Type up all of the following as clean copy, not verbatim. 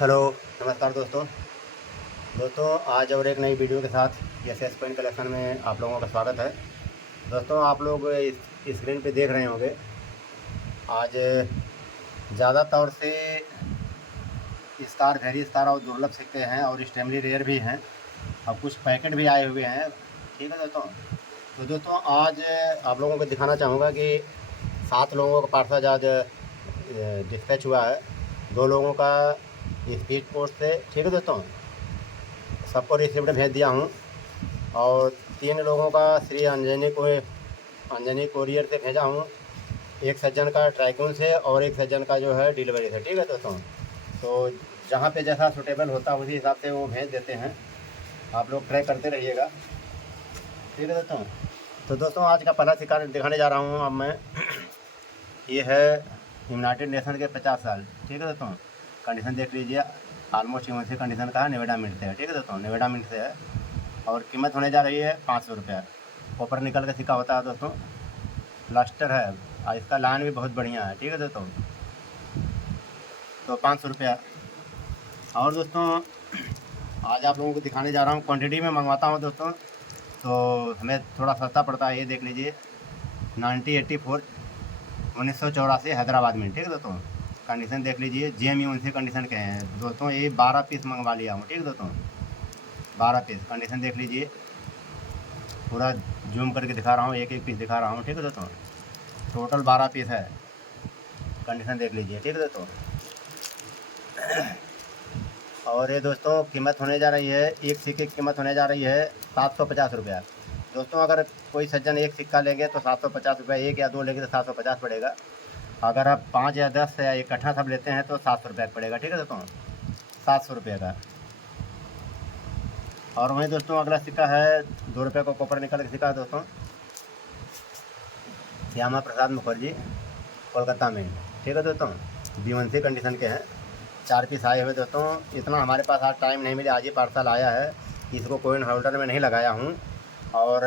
Hello, नमस्कार दोस्तों आज और एक नई वीडियो के साथ एस पेंट कलेक्शन में आप लोगों का स्वागत है। दोस्तों आप लोग इस स्क्रीन पे देख रहे होंगे, आज ज़्यादा तौर से स्टार वेरी स्टार और दुर्लभ सिक्के हैं और स्टेमली रेयर भी हैं और कुछ पैकेट भी आए हुए हैं। ठीक है दोस्तों आज आप लोगों को दिखाना चाहूँगा कि 7 लोगों का पार्सल आज डिस्पैच हुआ है, 2 लोगों का स्पीड पोस्ट से। ठीक है दोस्तों, सबको रिसिप्ट भेज दिया हूँ और 3 लोगों का श्री अंजनी कोरियर से भेजा हूँ, एक सज्जन का ट्राइकून से और एक सज्जन का जो है डिलीवरी से। ठीक है दोस्तों, तो जहाँ पे जैसा सूटेबल होता है उसी हिसाब से वो भेज देते हैं, आप लोग ट्राई करते रहिएगा। ठीक है दोस्तों, तो दोस्तों आज का पहला शिकार दिखाने जा रहा हूँ अब मैं। ये है यूनाइटेड नेशन के 50 साल। ठीक है दोस्तों, कंडीशन देख लीजिए, ऑलमोस्ट यूनिवर्सिटी कंडीशन का है, नेवेडा मिंट से है। ठीक है दोस्तों, नेवेडा मिंट से है और कीमत होने जा रही है 500 रुपया। कॉपर निकल का सिक्का होता है दोस्तों, प्लास्टर है और इसका लाइन भी बहुत बढ़िया है। ठीक है दोस्तों, तो 500 रुपया। और दोस्तों आज आप लोगों को दिखाने जा रहा हूँ, क्वांटिटी में मंगवाता हूँ दोस्तों तो हमें थोड़ा सस्ता पड़ता है। ये देख लीजिए 1984 1984 हैदराबाद में। ठीक है दोस्तों, कंडीशन देख लीजिए, JMUNC कंडीशन के हैं दोस्तों। ये 12 पीस मंगवा लिया हूँ। ठीक है दोस्तों, 12 पीस। कंडीशन देख लीजिए, पूरा जूम करके दिखा रहा हूँ, एक एक पीस दिखा रहा हूँ। ठीक है दोस्तों, टोटल 12 पीस है। कंडीशन देख लीजिए। ठीक है दोस्तों, और ये दोस्तों कीमत होने जा रही है, एक सिक्के की कीमत होने जा रही है 750 रुपया। दोस्तों अगर कोई सज्जन एक सिक्का लेंगे तो 750 रुपया, एक या 2 लेंगे तो 750 पड़ेगा। अगर आप 5 या 10 या इकट्ठा सब लेते हैं तो 700 रुपया पड़ेगा। ठीक है दोस्तों, 700 रुपये का। और वहीं दोस्तों अगला सिक्का है 2 रुपये का कॉपर निकल के सिक्का है दोस्तों, श्यामा प्रसाद मुखर्जी, कोलकाता में। ठीक है दोस्तों, B1C कंडीशन के हैं, 4 पीस आए हुए दोस्तों। इतना हमारे पास आज टाइम नहीं मिला, आज ही पार्सल आया है, इसको कोइन होल्डर में नहीं लगाया हूँ और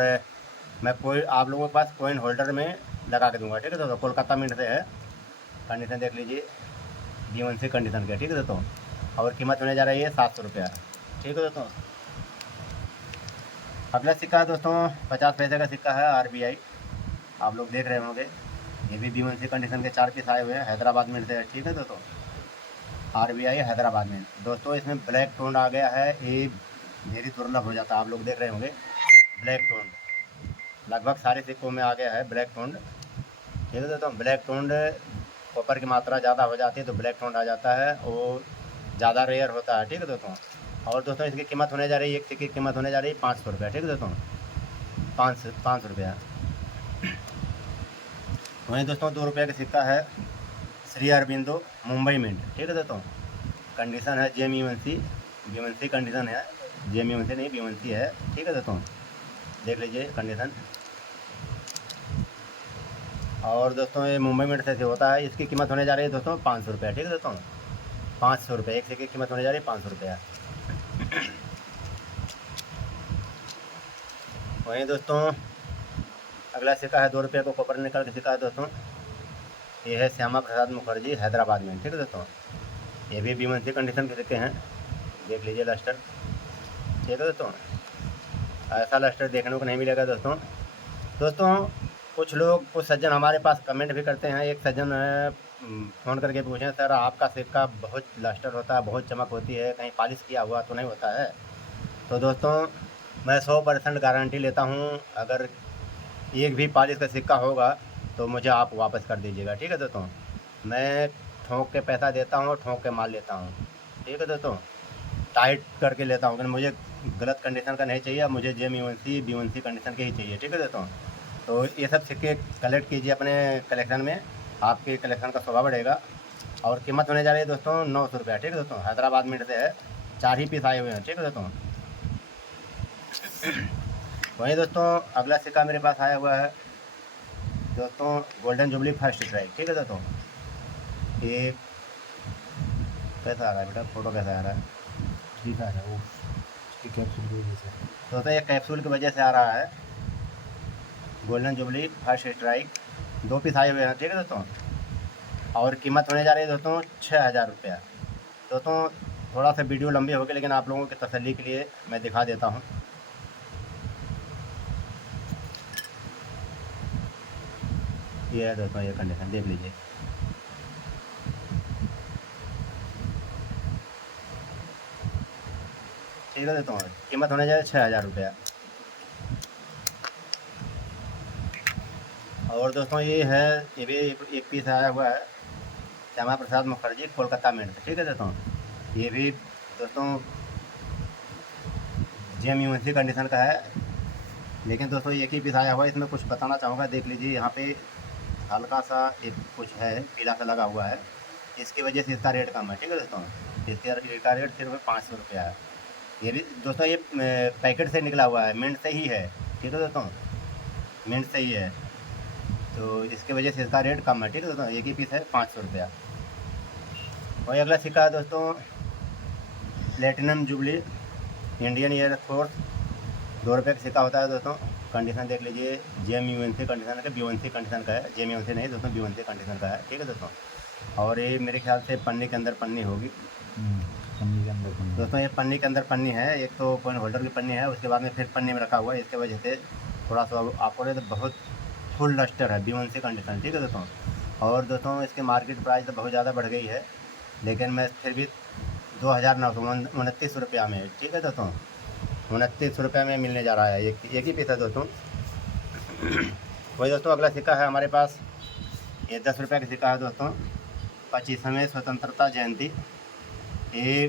मैं कोई आप लोगों के पास कोइन होल्डर में लगा के दूंगा। ठीक है दोस्तों, कोलकाता मिंट से है। कंडीशन देख लीजिए, B1C कंडीशन के। ठीक है दोस्तों, और कीमत होने जा रही है 700 रुपया। ठीक है दोस्तों, अगला सिक्का है दोस्तों 50 पैसे का सिक्का है, RBI। आप लोग देख रहे होंगे, ये भी B1C कंडीशन के 4 पीस आए हुए हैं, हैदराबाद में से है। ठीक है दोस्तों, RBI हैदराबाद में दोस्तों। इसमें ब्लैक टोन आ गया है, ये मेरी दुर्लभ हो जाता है, आप लोग देख रहे होंगे। ब्लैक टोन लगभग सारे सिक्कों में आ गया है, ब्लैक टोन। ठीक है दोस्तों, ब्लैक टोन कॉपर की मात्रा ज़्यादा हो जाती है तो ब्लैक टोन आ जाता है, वो ज़्यादा रेयर होता है। ठीक है दोस्तों, और दोस्तों इसकी कीमत होने जा रही है, एक सिक्के की कीमत होने जा रही है 500 रुपया। ठीक है दोस्तों, 500 रुपया। वहीं दोस्तों 2 रुपये का सिक्का है, श्री अरबिंदो, मुंबई मिंट। ठीक है दोस्तों, कंडीशन है JMUNC, B1C कंडीशन है, JMUNC नहीं B1C है। ठीक है दोस्तों, देख लीजिए कंडीशन। और दोस्तों ये मुंबई मिंट से होता है, इसकी कीमत होने जा रही है दोस्तों 500 रुपया। ठीक है दोस्तों, 500 रुपये, एक सिक्के की कीमत होने जा रही है 500 रुपया। वहीं दोस्तों अगला सिक्का है 2 रुपये को कॉपर निकल के सिक्का है दोस्तों, ये है श्यामा प्रसाद मुखर्जी, हैदराबाद में। ठीक है दोस्तों, ये भी B1C कंडीशन के सिक्के हैं, देख लीजिए लस्टर। ठीक है दोस्तों, ऐसा लस्टर देखने को नहीं मिलेगा दोस्तों। कुछ लोग, कुछ सज्जन हमारे पास कमेंट भी करते हैं। एक सज्जन फ़ोन करके पूछें, सर आपका सिक्का बहुत लस्टर होता है, बहुत चमक होती है, कहीं पॉलिश किया हुआ तो नहीं होता है? तो दोस्तों मैं 100% गारंटी लेता हूँ, अगर एक भी पॉलिश का सिक्का होगा तो मुझे आप वापस कर दीजिएगा। ठीक है दोस्तों, मैं ठोक के पैसा देता हूँ, ठोक के माल लेता हूँ। ठीक है दोस्तों, टाइट करके लेता हूँ, क्योंकि मुझे गलत कंडीशन का नहीं चाहिए, मुझे JMUNC B1C कंडीशन के ही चाहिए। ठीक है दोस्तों, तो ये सब सिक्के कलेक्ट कीजिए अपने कलेक्शन में, आपके कलेक्शन का शोभा बढ़ेगा। और कीमत होने जा रही है दोस्तों 900 रुपया। ठीक है दोस्तों, हैदराबाद मिंट से है, 4 ही पीस आए हुए हैं। ठीक है दोस्तों, वहीं दोस्तों अगला सिक्का मेरे पास आया हुआ है दोस्तों, गोल्डन जुबली फर्स्ट स्ट्राइक। ठीक है दोस्तों, ये कैसा आ रहा है बेटा, फोटो कैसा आ रहा है? ठीक आ रहा है वो उसकी कैप्सूल की वजह से। दोस्तों ये कैप्सूल की वजह से आ रहा है, golden jubilee first strike, 2 piece आए हुए हैं। ठीक है दोस्तों, और कीमत होने जा रही है दोस्तों 6000 रुपया। दोस्तों थोड़ा सा वीडियो लंबी होगी, लेकिन आप लोगों की तसल्ली के लिए मैं दिखा देता हूँ। ये है दोस्तों ये कंडीशन देख लीजिए। ठीक है दोस्तों, कीमत होने जाए 6,000 रुपया। और दोस्तों ये भी एक पीस आया हुआ है श्यामा प्रसाद मुखर्जी कोलकाता में, ठीक है दोस्तों। ये भी दोस्तों JMUNC कंडीशन का है, लेकिन दोस्तों एक ही पीस आया हुआ है। इसमें कुछ बताना चाहूँगा, देख लीजिए यहाँ पे हल्का सा एक कुछ है पीला सा लगा हुआ है, इसकी वजह से इसका रेट कम है। ठीक है दोस्तों, इसका रेट सिर्फ 500 रुपया है। ये भी दोस्तों ये पैकेट से निकला हुआ है, मिंट से ही है। ठीक है दोस्तों, मिंट से ही है, तो इसकी वजह से इसका रेट कम है। ठीक है दोस्तों, एक ही पीस है 500 रुपया। वही अगला सिक्का है दोस्तों platinum jubilee Indian air force, 2 रुपये का सिक्का होता है दोस्तों। कंडीशन देख लीजिए, JMUNC कंडीशन का, BUNC कंडीशन का है, JMUNC नहीं दोस्तों, BUNC कंडीशन का है। ठीक है दोस्तों, और ये मेरे ख्याल से पन्नी के अंदर पन्नी होगी। पन्नी के अंदर पन्नी दोस्तों ये पन्नी के अंदर पन्नी है, एक तो कॉइन होल्डर की पन्नी है, उसके बाद में फिर पन्नी में रखा हुआ है, इसके वजह से थोड़ा सा आपको तो बहुत फुल लस्टर है, BUNC कंडीशन। ठीक है दोस्तों, और दोस्तों इसकी मार्केट प्राइस तो बहुत ज़्यादा बढ़ गई है, लेकिन मैं फिर भी 2,929 रुपया में, ठीक है दोस्तों, 29 रुपये में मिलने जा रहा है। एक ही पीस है दोस्तों। वही दोस्तों अगला सिक्का है हमारे पास, ये 10 रुपये का सिक्का है दोस्तों, 25वें स्वतंत्रता जयंती। ये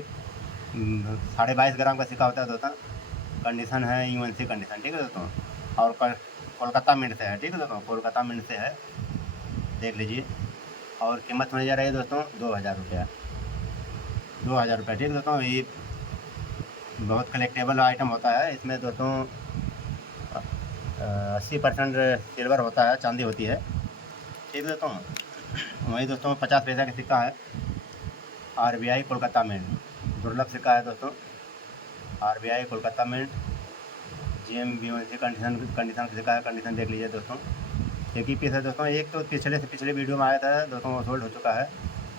22.5 ग्राम का सिक्का होता है दोस्तों। कंडीशन है UNC कंडीशन। ठीक है दोस्तों, और कोलकाता मिंट से है। ठीक है दोस्तों, कोलकाता मिंट से है, देख लीजिए। और कीमत होने जा रही है दोस्तों 2,000 रुपया, 2,000 रुपया। ठीक है दोस्तों, ये बहुत कलेक्टेबल आइटम होता है। इसमें दोस्तों 80% सिल्वर होता है, चांदी होती है। ठीक है दोस्तों, वही दोस्तों 50 पैसा का सिक्का है, RBI कोलकाता मिंट, दुर्लभ सिक्का है दोस्तों, RBI Kolkata mint, JMUNC condition का सिक्का है। कंडीशन देख लीजिए दोस्तों, एक ही पीस है दोस्तों। एक तो पिछले वीडियो में आया था दोस्तों, वो सोल्ड हो चुका है,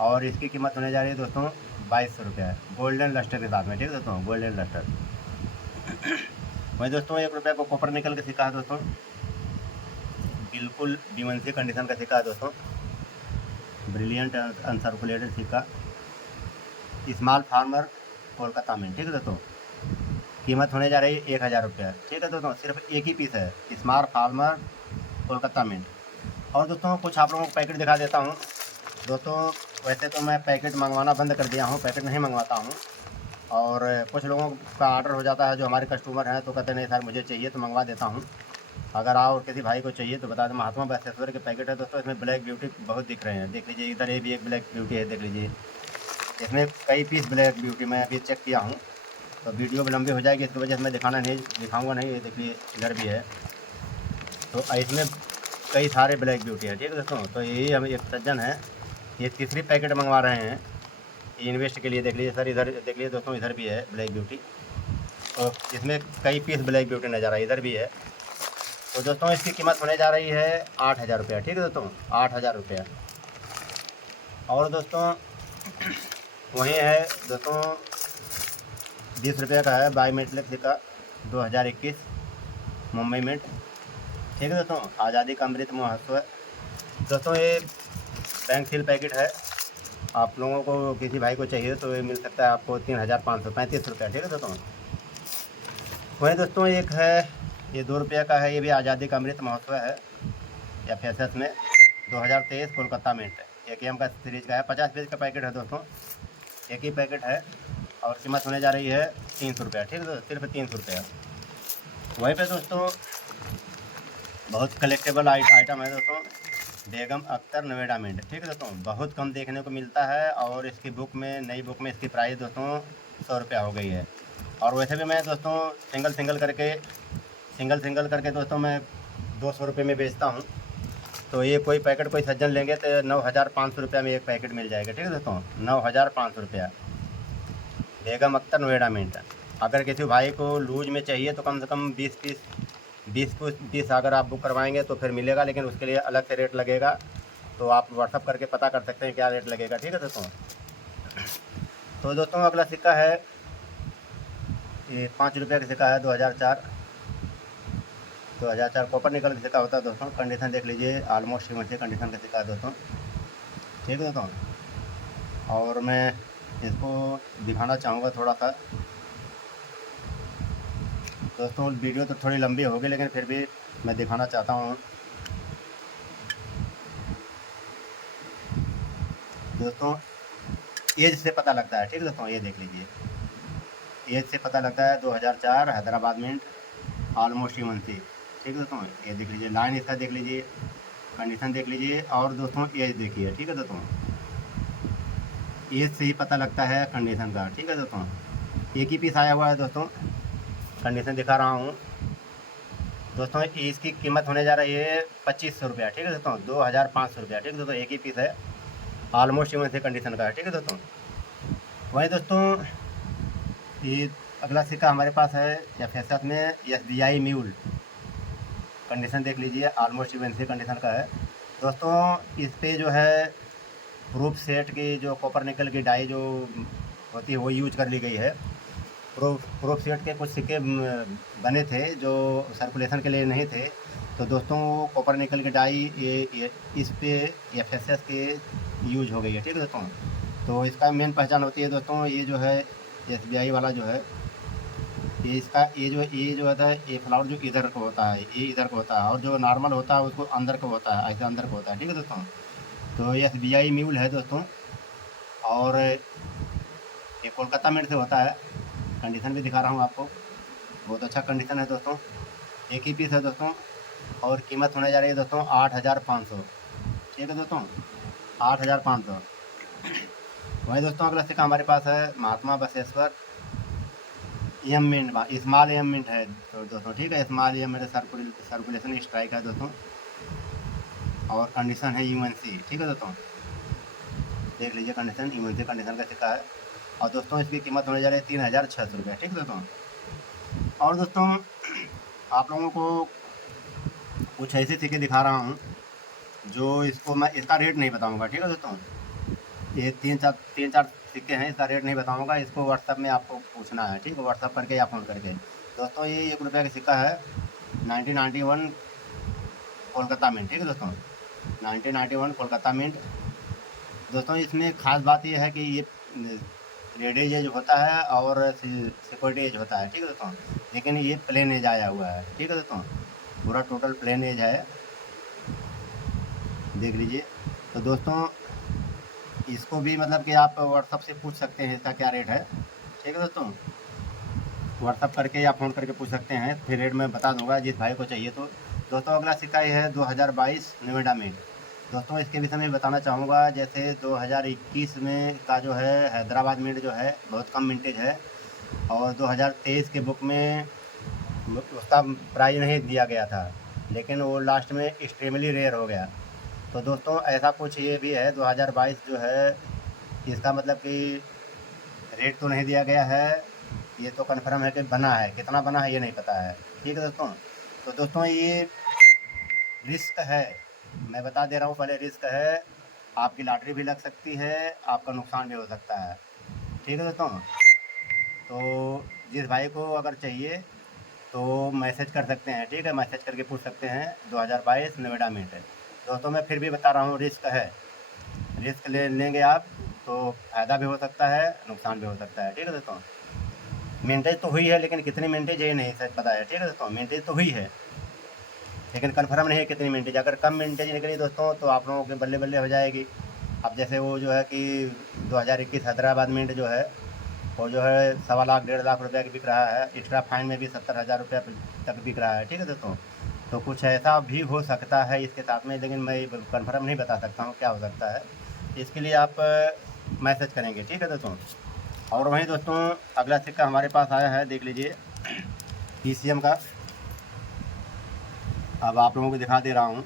और इसकी कीमत होने जा रही है दोस्तों 2200 रुपया है, गोल्डन लस्टर के साथ में। ठीक है दोस्तों, गोल्डन लस्टर। वही दोस्तों 1 रुपये को कॉपर निकल के सिक्का है दोस्तों, बिल्कुल BUNC कंडीशन का सिक्का है दोस्तों, ब्रिलियंट अनसर्कुलेटेड सिक्का, स्मॉल फार्मर कोलकाता में। ठीक है दोस्तों, कीमत होने जा रही है 1,000 रुपया। ठीक है दोस्तों, सिर्फ एक ही पीस है, स्मॉल फार्मर कोलकाता मिंट। और दोस्तों कुछ आप लोगों को पैकेट दिखा देता हूँ दोस्तों। वैसे तो मैं पैकेट मंगवाना बंद कर दिया हूँ, पैकेट नहीं मंगवाता हूँ, और कुछ लोगों का ऑर्डर हो जाता है जो हमारे कस्टमर हैं, तो कहते नहीं सर मुझे चाहिए, तो मंगवा देता हूँ। अगर और किसी भाई को चाहिए तो बता दें। महात्मा बसवेश्वर के पैकेट है दोस्तों, इसमें ब्लैक ब्यूटी बहुत दिख रहे हैं, देख लीजिए। इधर ये भी एक ब्लैक ब्यूटी है, देख लीजिए। इसमें कई पीस ब्लैक ब्यूटी मैं अभी चेक किया हूँ, तो वीडियो भी लंबी हो जाएगी, इसकी वजह से मैं दिखाऊँगा नहीं। ये देखिए इधर भी है, तो इसमें कई सारे ब्लैक ब्यूटी है। ठीक है दोस्तों, तो यही हम एक सज्जन है, ये तीसरी पैकेट मंगवा रहे हैं इन्वेस्ट के लिए। देख लीजिए सर, इधर देख लीजिए दोस्तों, इधर भी है ब्लैक ब्यूटी, और इसमें कई पीस ब्लैक ब्यूटी नज़र आ रही है, इधर भी है। तो दोस्तों इसकी कीमत होने जा रही है 8,000 रुपया। ठीक है दोस्तों, 8,000 रुपया। और दोस्तों वहीं है दोस्तों 20 रुपये का है, बायोमेट्रिक सिक्का 2021 मुंबई मिंट। ठीक है दोस्तों, आज़ादी का अमृत महोत्सव। दोस्तों ये बैंक सील पैकेट है, आप लोगों को किसी भाई को चाहिए तो ये मिल सकता है आपको 3,535 रुपया। ठीक है दोस्तों, वहीं दोस्तों एक है, ये 2 रुपये का है, ये भी आज़ादी का अमृत महोत्सव है, या FSS में 2023 कोलकाता मिंट, AKM का सीरीज का है, 50 पीस का पैकेट है दोस्तों, एक ही पैकेट है, और कीमत होने जा रही है 300 रुपया। ठीक है दोस्तों, सिर्फ 300 रुपया। वहीं पे दोस्तों बहुत कलेक्टेबल आइटम है दोस्तों, बेगम अख्तर नोएडा मिंट। ठीक है दोस्तों, बहुत कम देखने को मिलता है, और इसकी बुक में, नई बुक में इसकी प्राइस दोस्तों 100 रुपया हो गई है। और वैसे भी मैं दोस्तों सिंगल करके दोस्तों मैं 200 रुपये में बेचता हूँ। तो ये कोई पैकेट कोई सज्जन लेंगे तो 9,500 रुपया में एक पैकेट मिल जाएगा। ठीक है दोस्तों, 9,500 रुपया, बेगम अख्तर नोएडा मिंट। अगर किसी भाई को लूज में चाहिए तो कम से कम 20 पीस अगर आप बुक करवाएंगे तो फिर मिलेगा, लेकिन उसके लिए अलग से रेट लगेगा, तो आप व्हाट्सअप करके पता कर सकते हैं क्या रेट लगेगा। ठीक है दोस्तों, तो दोस्तों अगला सिक्का है ये 5 रुपये का सिक्का है 2004 कॉपर निकल का सिक्का होता है दोस्तों। कंडीशन देख लीजिए, ऑलमोस्ट सीमेंट कंडीशन का सिक्का है दोस्तों, ठीक है दोस्तों। और मैं इसको दिखाना चाहूँगा थोड़ा सा दोस्तों। वीडियो तो थोड़ी लंबी होगी लेकिन फिर भी मैं दिखाना चाहता हूँ दोस्तों। एज से पता लगता है, ठीक है दोस्तों। ये देख लीजिए, एज से पता लगता है 2004 हैदराबाद मिंट, ऑलमोस्ट सी, ठीक है दोस्तों। ये देख लीजिए, लाइन इसका देख लीजिए, कंडीशन देख लीजिए, और दोस्तों एज देखिए, ठीक है दोस्तों। एज से ही पता लगता है कंडीशन का, ठीक है दोस्तों। एक ही पीस आया हुआ है दोस्तों, कंडीशन दिखा रहा हूँ दोस्तों। इसकी कीमत होने जा रही है 2500 रुपया, ठीक है दोस्तों। 2500 रुपया, ठीक है दोस्तों। एक ही पीस है, ऑलमोस्ट से कंडीशन का है, ठीक है दोस्तों। वही दोस्तों ये अगला सिक्का हमारे पास है एफएसएस में SBI म्यूल, कंडीशन देख लीजिए, ऑलमोस्ट से कंडीशन का है दोस्तों। इस पे जो है प्रूफ सेट की जो कॉपर निकल की डाई जो होती है वो यूज कर ली गई है। प्रूफ सेट के कुछ सिक्के बने थे जो सर्कुलेशन के लिए नहीं थे, तो दोस्तों कॉपर निकल की डाई ये इस पे एफएसएस के यूज हो गई है, ठीक है दोस्तों। तो इसका मेन पहचान होती है दोस्तों, ये जो है SBI वाला जो है ये इसका ये जो होता है ये फ्लावर जो इधर को होता है, ये इधर को होता है, और जो नॉर्मल होता है उसको अंदर को होता है, ऐसे अंदर को होता है, ठीक है दोस्तों। तो ये SBI म्यूल है दोस्तों, और ये कोलकाता मिंट से होता है। कंडीशन भी दिखा रहा हूँ आपको, बहुत अच्छा कंडीशन है दोस्तों। एक ही पीस है दोस्तों, और कीमत होने जा रही है दोस्तों 8500, ठीक है दोस्तों, 8500। वही दोस्तों अगला सिक्का हमारे पास है Mahatma Basaveshwara M mint, small M mint है तो दोस्तों, ठीक है। Small M mint circulation strike है दोस्तों, और कंडीशन है UNC, ठीक है दोस्तों। देख लीजिए कंडीशन UNC कंडीशन का सिक्का है, और दोस्तों इसकी कीमत होने जा रही है 3600 रुपये, ठीक है दोस्तों। और दोस्तों आप लोगों को कुछ ऐसे सिक्के दिखा रहा हूँ जो इसको मैं इसका रेट नहीं बताऊँगा, ठीक है दोस्तों। ये तीन चार सिक्के हैं, इसका रेट नहीं बताऊंगा, इसको व्हाट्सअप में आपको पूछना है, ठीक है, व्हाट्सअप करके या फ़ोन करके दोस्तों। ये 1 रुपये का सिक्का है 1991 कोलकाता मिंट, ठीक है दोस्तों, 1991 कोलकाता मिंट दोस्तों। इसमें ख़ास बात ये है कि ये रेड एज होता है और सिक्योरिटी एज होता है, ठीक है दोस्तों। लेकिन ये प्लेन एज आया हुआ है, ठीक है दोस्तों, पूरा टोटल प्लेन एज है, देख लीजिए। तो दोस्तों इसको भी मतलब कि आप व्हाट्सअप से पूछ सकते हैं इसका क्या रेट है, ठीक है दोस्तों। व्हाट्सअप करके या फ़ोन करके पूछ सकते हैं, फिर रेट मैं बता दूंगा जिस भाई को चाहिए तो। दोस्तों अगला सिक्का ये है 2022 नोएडा मिंट दोस्तों। इसके विषय में बताना चाहूँगा, जैसे 2021 में का जो है हैदराबाद मिंट जो है बहुत कम मिंटेज है, और 2023 के बुक में उसका प्राइस नहीं दिया गया था, लेकिन वो लास्ट में एक्सट्रीमली रेयर हो गया। तो दोस्तों ऐसा कुछ ये भी है 2022 जो है, इसका मतलब कि रेट तो नहीं दिया गया है, ये तो कन्फर्म है कि बना है, कितना बना है ये नहीं पता है, ठीक है दोस्तों। तो दोस्तों ये रिस्क है, मैं बता दे रहा हूँ पहले, रिस्क है, आपकी लॉटरी भी लग सकती है, आपका नुकसान भी हो सकता है, ठीक है दोस्तों। तो जिस भाई को अगर चाहिए तो मैसेज कर सकते हैं, ठीक है, मैसेज करके पूछ सकते हैं। 2022 नोएडा मिंट है दोस्तों। मैं फिर भी बता रहा हूँ, रिस्क है, रिस्क लेंगे आप तो फ़ायदा भी हो सकता है, नुकसान भी हो सकता है, ठीक है दोस्तों। मिंटेज तो हुई है, लेकिन कितनी मिंटेज है ये नहीं सच पता है, ठीक है दोस्तों। मिंटेज तो हुई है लेकिन कन्फर्म नहीं है कितनी मिंटेज। अगर कम मिंटेज निकली दोस्तों तो आप लोगों के बल्ले बल्ले हो जाएगी। अब जैसे वो जो है कि 2021 हैदराबाद मिंट जो है वो जो है 1.25 लाख 1.5 लाख रुपये की बिक रहा है, एक्स्ट्रा फाइन में भी 70,000 रुपये तक बिक रहा है, ठीक है दोस्तों। तो कुछ ऐसा भी हो सकता है इसके साथ में, लेकिन मैं कंफर्म नहीं बता सकता हूँ क्या हो सकता है, इसके लिए आप मैसेज करेंगे, ठीक है दोस्तों। और वहीं दोस्तों अगला सिक्का हमारे पास आया है, देख लीजिए PCM का। अब आप लोगों को दिखा दे रहा हूँ,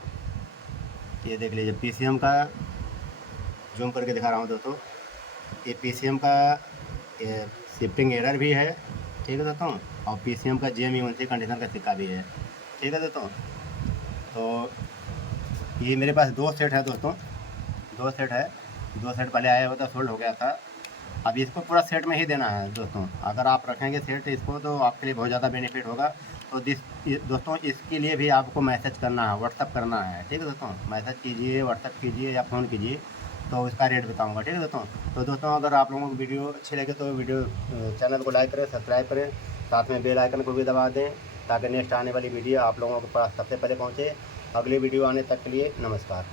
ये देख लीजिए PCM का, जूम करके दिखा रहा हूँ दोस्तों। ये PCM का शिफ्टिंग एरर भी है, ठीक है दोस्तों, और PCM का GME कंडीशन का सिक्का भी है, ठीक है दोस्तों। तो ये मेरे पास 2 सेट है दोस्तों, 2 सेट है, 2 सेट पहले आया हुआ था, सोल्ड हो गया था, अब इसको पूरा सेट में ही देना है दोस्तों। अगर आप रखेंगे सेट इसको तो आपके लिए बहुत ज़्यादा बेनिफिट होगा। तो दोस्तों इसके लिए भी आपको मैसेज करना है, व्हाट्सअप करना है, ठीक है दोस्तों। मैसेज कीजिए, व्हाट्सअप कीजिए या फ़ोन कीजिए, तो उसका रेट बताऊंगा, ठीक है दोस्तों। तो दोस्तों अगर आप लोगों को वीडियो अच्छी लगे तो वीडियो चैनल को लाइक करें, सब्सक्राइब करें, साथ में बेल आइकन को भी दबा दें, ताकि नेक्स्ट आने वाली वीडियो आप लोगों के पास सबसे पहले पहुँचे। अगली वीडियो आने तक के लिए नमस्कार।